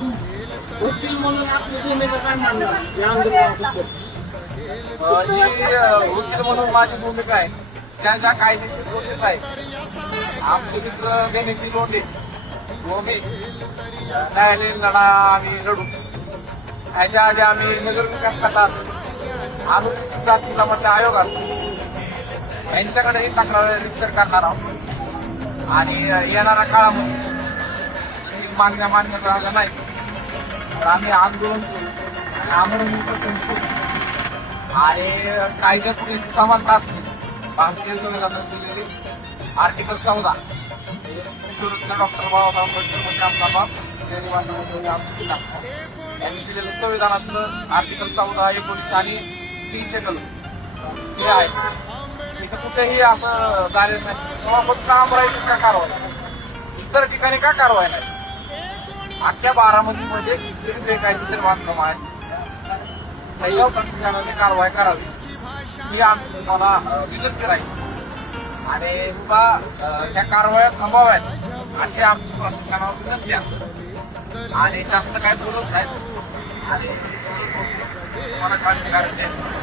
वकील म्हणून आपली भूमिका काय मांडणार या आंदोलनाबद्दल? जी वकील म्हणून माझी भूमिका आहे, त्या ज्या कायदेशीर प्रोसेस आहे, आमचे मित्र बेनिफिट लोंढे दोघे न्यायालयीन लढा आम्ही लढू. ह्याच्या आधी आम्ही नगर विकास खाता असेल, अनुसूचित जाती जमाती आयोग असेल, यांच्याकडेही तक्रार रिसर करणार आहोत. आणि येणाऱ्या काळामध्ये मागण्या मान्य झाल्या नाही तर आम्ही आंदोलन करू आणि आमरण उपोषण करू. आणि कायद्यात समानता असते. भारतीय संविधानात दिलेली आर्टिकल 14 डॉक्टर बाबासाहेब आंबेडकर म्हणजे आमचा बाप यांनी दिलेलं संविधानातलं आर्टिकल 14, 19 आणि 300 कलम हे आहे. इथं कुठेही असं झालेलं नाही. तेव्हा फक्त अमरावती का कारवाई, इतर ठिकाणी का कारवाई नाही? अख्ख्या बारामतीमध्ये बेकायदेशीर बांधकाम आहे, त्याच्यावर प्रशासनाने कारवाई करावी ही आमची तुम्हाला विनंती राहील. आणि ह्या कारवाया थांबाव्यात अशी आमची प्रशासनावर विनंती आहे. आणि जास्त काय बोलत नाही आणि तुम्हाला काळजी करायची आहे.